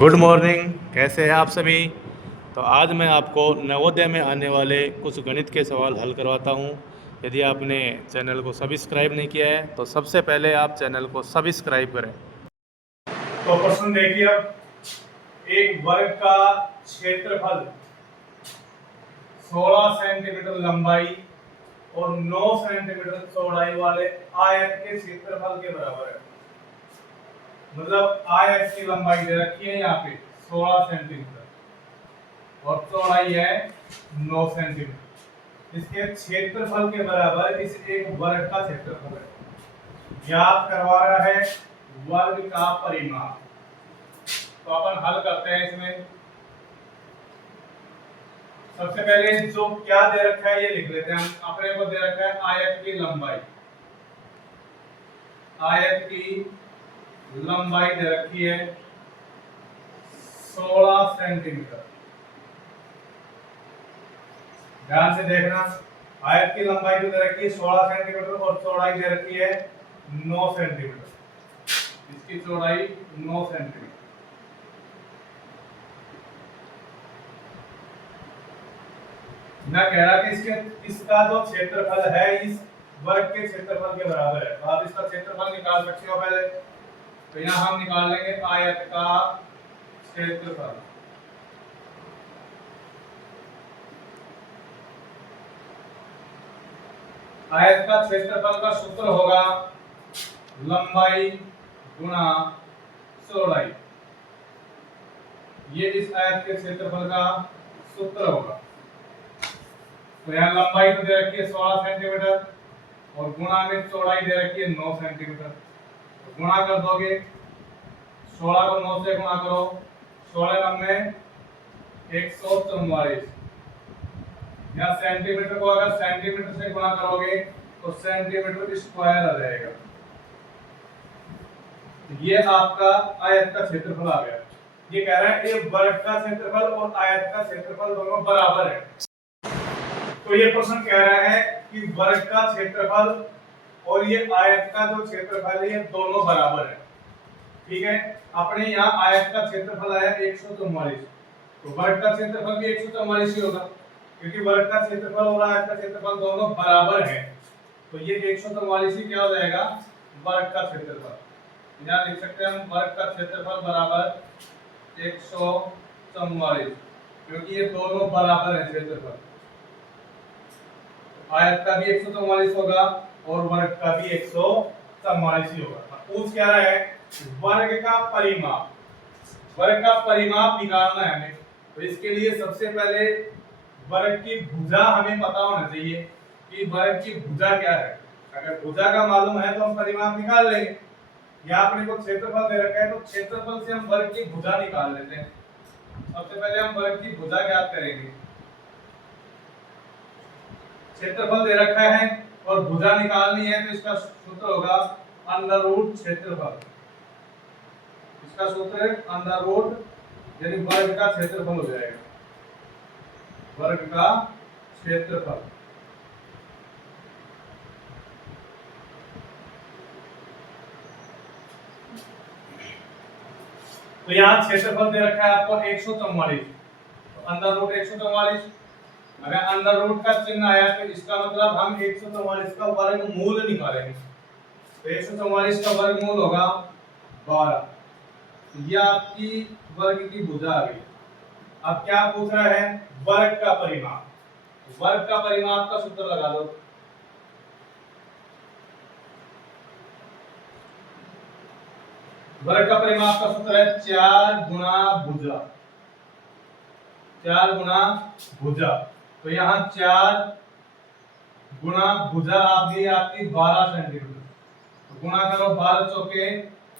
Good morning. कैसे हैं आप सभी। तो आज मैं आपको नवोदय में आने वाले कुछ गणित के सवाल हल करवाता हूं। यदि आपने चैनल को सब्सक्राइब नहीं किया है तो सबसे पहले आप चैनल को सब्सक्राइब करें। तो प्रश्न देखिए, अब एक वर्ग का क्षेत्रफल 16 सेंटीमीटर लंबाई और 9 सेंटीमीटर चौड़ाई वाले आयत के क्षेत्रफल के बराबर है। मतलब आयत की लंबाई दे रखी है यहाँ पे 16 सेंटीमीटर और चौड़ाई है 9 सेंटीमीटर। इसके क्षेत्रफल के बराबर इस एक वर्ग का क्षेत्रफल है। ज्ञात करवा रहा है वर्ग का परिमाप। तो अपन हल करते हैं इसमें। सबसे पहले जो क्या दे रखा है ये लिख लेते हैं हम। अपने को दे रखा है आयत की लंबाई। आयत की लंबाई दे रखी है 16 सेंटीमीटर। ध्यान से देखना, आयत की लंबाई तो दे रखी है 16 सेंटीमीटर और चौड़ाई दे रखी है 9 सेंटीमीटर। इसकी चौड़ाई 9 सेंटीमीटर। मैं कह रहा कि इसका जो क्षेत्रफल है इस वर्ग के क्षेत्रफल के बराबर है। तो आप इसका क्षेत्रफल निकाल सकते हो पहले। तो यहाँ हम निकाल लेंगे आयत का क्षेत्रफल। आयत का क्षेत्रफल का सूत्र होगा लंबाई गुणा चौड़ाई। ये इस आयत के क्षेत्रफल का सूत्र होगा। तो यहाँ लंबाई तो दे रखी है 16 सेंटीमीटर और गुणा में चौड़ाई दे रखी है 9 सेंटीमीटर। तो गुणा कर दोगे, 16 को 9 से गुणा करो, 16 में 144। यहाँ सेंटीमीटर को अगर सेंटीमीटर से गुणा करोगे तो सेंटीमीटर स्क्वायर आ जाएगा। ये आपका आयत का क्षेत्रफल आ गया। ये कह रहा है ये वर्ग का क्षेत्रफल और आयत का क्षेत्रफल दोनों बराबर है। तो ये प्रश्न कह रहा है कि वर्ग का क्षेत्रफल और ये आयत का जो क्षेत्रफल है ये दोनों बराबर है। ठीक है, अपने यहाँ आयत का क्षेत्रफल आया 144, तो वर्ग का क्षेत्रफल भी 144 ही होगा क्योंकि वर्ग का क्षेत्रफल और आयत का क्षेत्रफल दोनों बराबर है। तो ये 144 ही क्या हो जाएगा, वर्ग का क्षेत्रफल। यहाँ लिख सकते हैं हम वर्ग का क्षेत्रफल बराबर 144 क्योंकि ये दोनों बराबर है क्षेत्रफल। आयत का भी 144 होगा और वर्ग का भी 144 ही होगा। पूछ क्या रहा है, वर्ग का परिमाप। वर्ग का परिमाप निकालना है हमें। तो इसके लिए सबसे पहले वर्ग की भुजा हमें पता होना चाहिए कि वर्ग की भुजा क्या है। अगर भुजा का मालूम है तो हम परिमाप निकाल लेंगे। यहाँ अपने को क्षेत्रफल दे रखा है तो क्षेत्रफल से हम वर्ग की भुजा निकाल लेते हैं। सबसे पहले हम वर्ग की भुजा ज्ञात करेंगे। क्षेत्रफल दे रखा है और भुजा निकालनी है तो इसका सूत्र होगा अंडर रूट क्षेत्रफल। इसका सूत्र है अंडर रूट यानी वर्ग का क्षेत्रफल हो जाएगा, वर्ग का क्षेत्रफल। तो यहाँ क्षेत्रफल दे रखा है आपको 144, तो अंडर रूट 144। अगर अंडर रूट का चिन्ह आया तो इसका मतलब हम 144 का वर्गमूल निकालेंगे। तो 144 का वर्गमूल होगा 12। ये आपकी वर्ग की भुजा आ गई। अब क्या पूछ रहा है, वर्ग का परिमाप। वर्ग का परिमाप का सूत्र लगा दो। वर्ग का परिमाप का सूत्र है 4 गुणा भुजा। 4 गुणा भुजा। तो यहाँ 4 गुणा भुजा आप दी आपकी 12 सेंटीमीटर। तो गुणा करो 12 चौके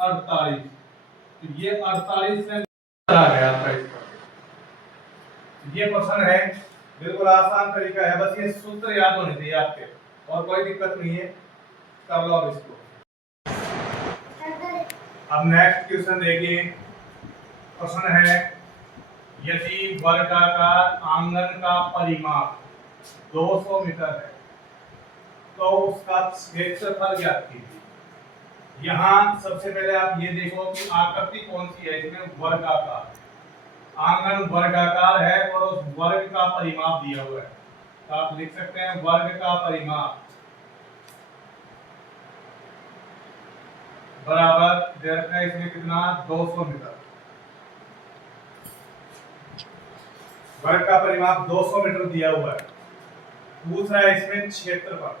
48। तो ये 48 सेंटीमीटर आ गया आपका इसका। ये प्रश्न है, बिल्कुल आसान तरीका है, बस ये सूत्र याद होने चाहिए आपके और कोई दिक्कत नहीं है। कर लो अब इसको। अब नेक्स्ट क्वेश्चन देखिए। प्रश्न है, यदि वर्गाकार आंगन का परिमाप 200 मीटर है तो उसका क्षेत्रफल ज्ञात कीजिए। यहाँ सबसे पहले आप ये देखो कि आकृति कौन सी है, इसमें वर्गाकार, आंगन वर्गाकार है और उस वर्ग का परिमाप दिया हुआ है। तो आप लिख सकते हैं वर्ग का परिमाप बराबर दे रखा है इसमें कितना, 200 मीटर। वर्ग का परिमाप 200 मीटर दिया हुआ है। दूसरा है इसमें क्षेत्रफल।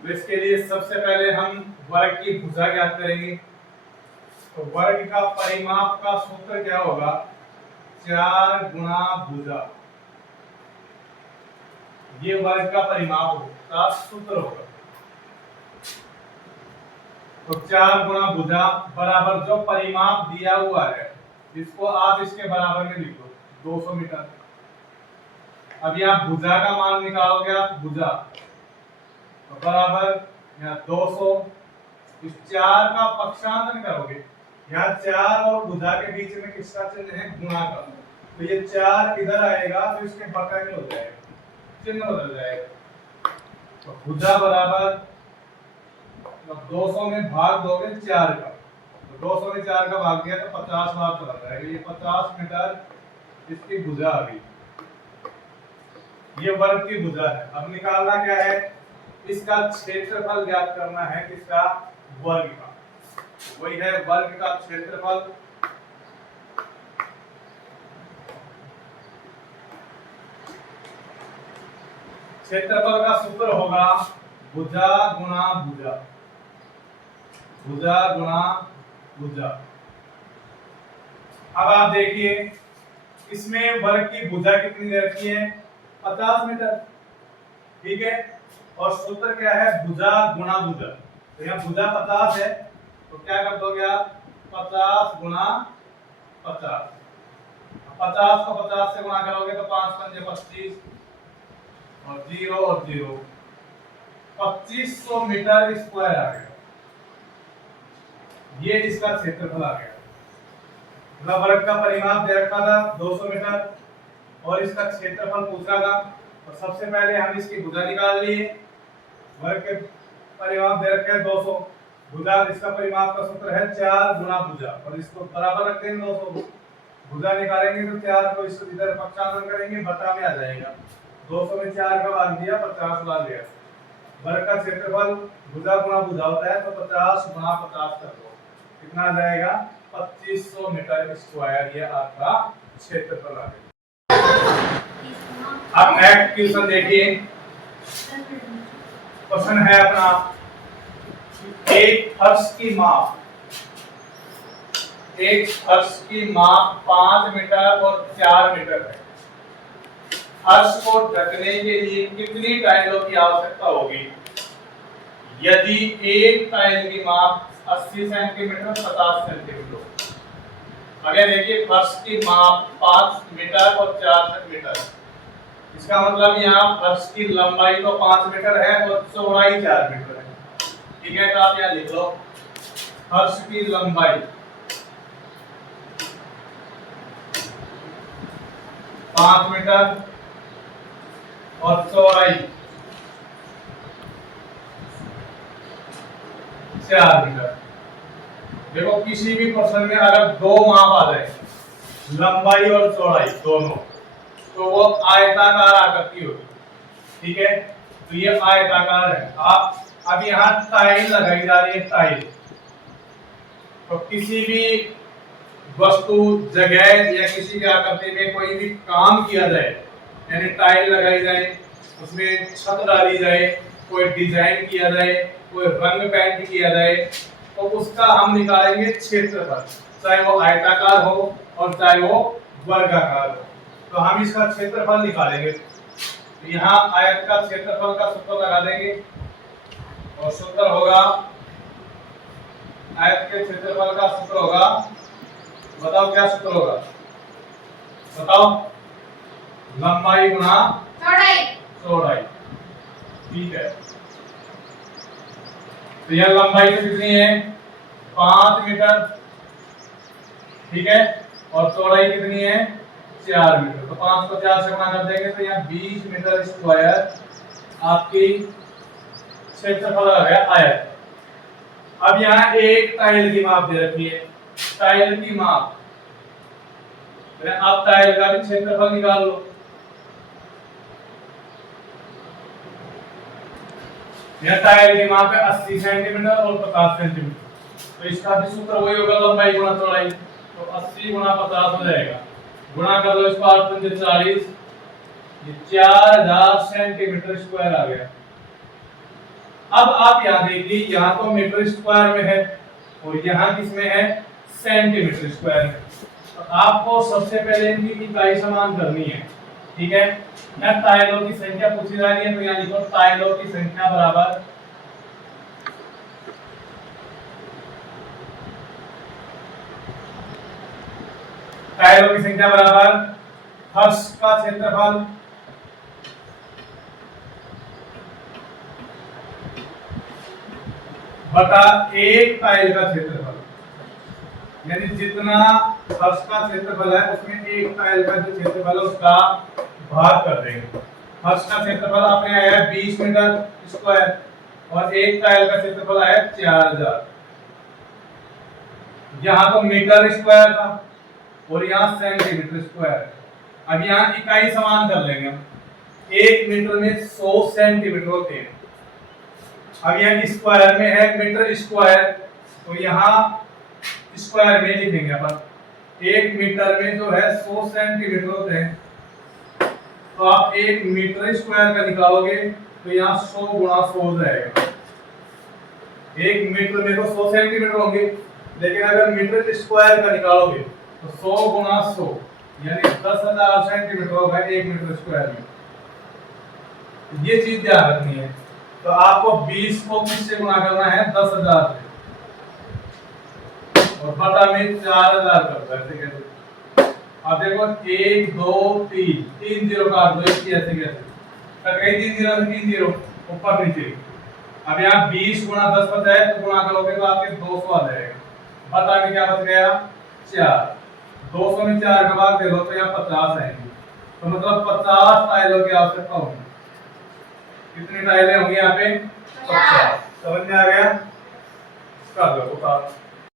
तो इसके लिए सबसे पहले हम वर्ग की भुजा ज्ञात करेंगे। तो वर्ग का परिमाप का सूत्र क्या होगा, 4 गुणा भुजा। ये वर्ग का परिमाप का सूत्र होगा। तो 4 गुणा भुजा बराबर जो परिमाप दिया हुआ है इसको आप इसके बराबर में लिख दो, 200 मीटर। अब यहाँ भुजा का मान निकालोगे आप, भुजा तो बराबर यहाँ 200, इस 4 का पक्षांतरण करोगे, यहाँ 4 और भुजा के बीच में किसका चिन्ह है, गुणा का। तो ये 4 इधर आएगा तो इसके बगल में हो जाएगा, चिन्ह बदल जाएगा। तो भुजा बराबर 200 में भाग दोगे 4 का, तो 200 में 4 का भाग दिया तो 50 बार चला जाएगा। ये 50 मीटर इसकी भुजा आ गई। ये वर्ग की भुजा है। अब निकालना क्या है, इसका क्षेत्रफल ज्ञात करना है, किसका, वर्ग का। वही है वर्ग का क्षेत्रफल। क्षेत्रफल का सूत्र होगा भुजा गुणा भुजा, भुजा गुणा भुजा। अब आप देखिए इसमें वर्ग की भुजा कितनी दे रखी है, 50 मीटर, ठीक है। और सूत्र क्या है, भुजा गुणा भुजा। तो यहाँ भुजा 50 है तो क्या कर दोगे आप, 50 गुणा 50। 50 को 50 से गुणा करोगे तो 5 पंजे 25 और 0 और 0, 2500 मीटर स्क्वायर आ गया। ये इसका क्षेत्रफल आ गया। मतलब वर्ग का परिमाप दे रखा था 200 मीटर और इसका क्षेत्रफल पूछा था। तो सबसे पहले हम इसकी भुजा निकाल लिए। वर्ग के परिमाप दे रखे हैं 200, भुजा इसका परिमाप का सूत्र है 4 गुणा भुजा और इसको बराबर रखते हैं 200। भुजा निकालेंगे तो 4 को इस इधर पक्षांतरण करेंगे, बटा में आ जाएगा। 200 में 4 का भाग दिया, 50 बार लिया। वर्ग का क्षेत्रफल भुजा गुणा भुजा होता है तो 50 गुणा 50 कर दो, कितना आ जाएगा, 2500 मीटर स्क्वायर। ये आपका क्षेत्रफल आ गया। अब नेक्स्ट क्वेश्चन देखिए, क्वेश्चन है अपना, एक फर्श की माप, एक फर्श की माप 5 मीटर और 4 मीटर है। फर्श को ढकने के लिए कितनी टाइलों की आवश्यकता होगी यदि एक टाइल की माप 80 सेंटीमीटर 50 सेंटीमीटर। अगर देखिए फर्श की माप 5 मीटर और 4 मीटर, इसका मतलब यहाँ फर्श की लंबाई तो 5 मीटर है और चौड़ाई 4 मीटर है, ठीक है। तो आप यहाँ लिख लो फर्श की लंबाई 5 मीटर और चौड़ाई 4 मीटर। देखो किसी भी प्रश्न में अगर दो माप आ जाए, लंबाई और चौड़ाई दोनों, तो वो आयताकार आकृति होगी, ठीक है। तो ये आयताकार है। आप अब यहाँ टाइल लगाई जा रही है, टाइल। तो किसी भी वस्तु, जगह या किसी भी आकृति में कोई भी काम किया जाए, यानी टाइल लगाई जाए, उसमें छत डाली जाए, कोई डिजाइन किया जाए, कोई रंग पेंट किया जाए, तो उसका हम निकालेंगे क्षेत्रफल, चाहे वो आयताकार हो और चाहे वो वर्गाकार हो। तो हम इसका क्षेत्रफल निकालेंगे। तो यहाँ आयत का क्षेत्रफल का सूत्र लगा देंगे और सूत्र होगा, आयत के क्षेत्रफल का सूत्र होगा, बताओ क्या सूत्र होगा, बताओ, लंबाई गुणा चौड़ाई, चौड़ाई, ठीक है। तो यह लंबाई तो कितनी है, 5 मीटर, ठीक है, और चौड़ाई कितनी है, 4 मीटर। तो 5 को 4 से गुणा कर देंगे तो यहाँ 20 मीटर स्क्वायर आपकी क्षेत्रफल आ गया आयत। अब यहाँ एक टाइल की माप दे रखी है, टाइल की माप, आप टाइल का भी क्षेत्रफल निकाल लो। यह टाइल की माप है 80 सेंटीमीटर और 50 सेंटीमीटर, तो इसका भी सूत्र वही होगा, लंबाई गुणा चौड़ाई, तो 80 गुणा 50 हो जाएगा, गुणा कर लो इसको 8 पंजे 40, ये 4000 सेंटीमीटर स्क्वायर आ गया। अब आप यहाँ देखिए, यहाँ तो मीटर स्क्वायर में है और यहाँ किसमें है, सेंटीमीटर स्क्वायर में। तो आपको सबसे पहले इनकी इकाई समान करनी है, ठीक है। यहाँ टाइलों की संख्या पूछी जा रही है, तो यहाँ लिखो टाइलों की संख्या बराबर फर्श का क्षेत्रफल बटा एक टाइल का क्षेत्रफल, यानी जितना फर्श का क्षेत्रफल है उसमें एक टाइल का जो क्षेत्रफल है उसका भाग कर देंगे। फर्श का क्षेत्रफल आपने आया है 20 मीटर स्क्वायर और एक टाइल का क्षेत्रफल आया 4000। यहाँ तो मीटर स्क्वायर था और यहाँ सेंटीमीटर स्क्वायर। अब यहाँ इकाई समान कर लेंगे हम, एक मीटर में 100 सेंटीमीटर होते हैं। अब यहाँ स्क्वायर में है मीटर स्क्वायर, तो यहाँ स्क्वायर में लिखेंगे अपन, एक मीटर में जो है 100 सेंटीमीटर होते हैं, तो आप एक मीटर स्क्वायर का निकालोगे तो यहाँ 100 गुणा 100 हो जाएगा। एक मीटर में तो 100 सेंटीमीटर होंगे, लेकिन अगर मीटर स्क्वायर का निकालोगे तो 100 गुणा 100 यानी 10,000 सेंटीमीटर होगा एक मीटर स्क्वायर में। ये चीज ध्यान रखनी है। तो आपको 20 को किससे गुणा करना है, 10,000 से, और बटा में 4000 करता है, ऐसे कैसे। अब देखो 1 2 3 3 जीरो काट दो, इसकी ऐसे कैसे कई 3 जीरो 3 जीरो ऊपर नीचे। अब यहाँ 20 गुणा 10 बचा है, तो गुणा करोगे तो आपके 200 आ जाएगा। बता में क्या बच गया, 4। 200 में 4 का भाग दे दो तो यहाँ 50 आएंगे, तो मतलब 50 टाइलों की आवश्यकता होगी। कितनी टाइलें होंगी यहाँ पे, 50। समझ में आ गया, कर लो उतार।